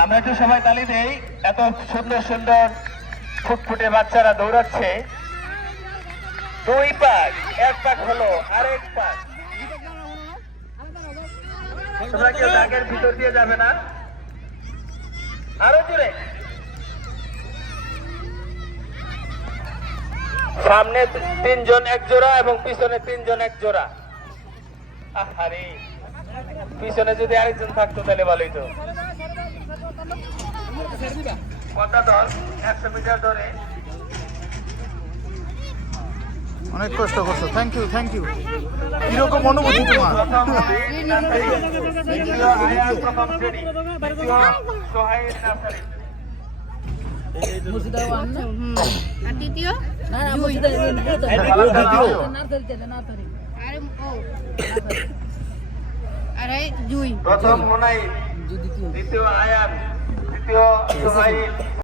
আমরা একটু সবাই তালি দেই। এত সুন্দর সুন্দর ফুটফুটে বাচ্চারা দৌড়াচ্ছে। দুই পাক, এক পাক হলো, আরেক পাক। তোমরা কেউ দাগের ভিতর দিয়ে যাবে না? আরও জোরে। সামনে তিনজন এক জোড়া এবং পিছনে তিনজন এক জোড়া। আহারে। পিছনে যদি আরেকজন থাকতো তাহলে ভালোই তো। কটা দল একশো মিটার ধরে অনেক কষ্ট করছ। থ্যাংক ইউ থ্যাংক ইউ কীরকম অনুভূতি তোমার? প্রথম দ্বিতীয় আয়ার। 这是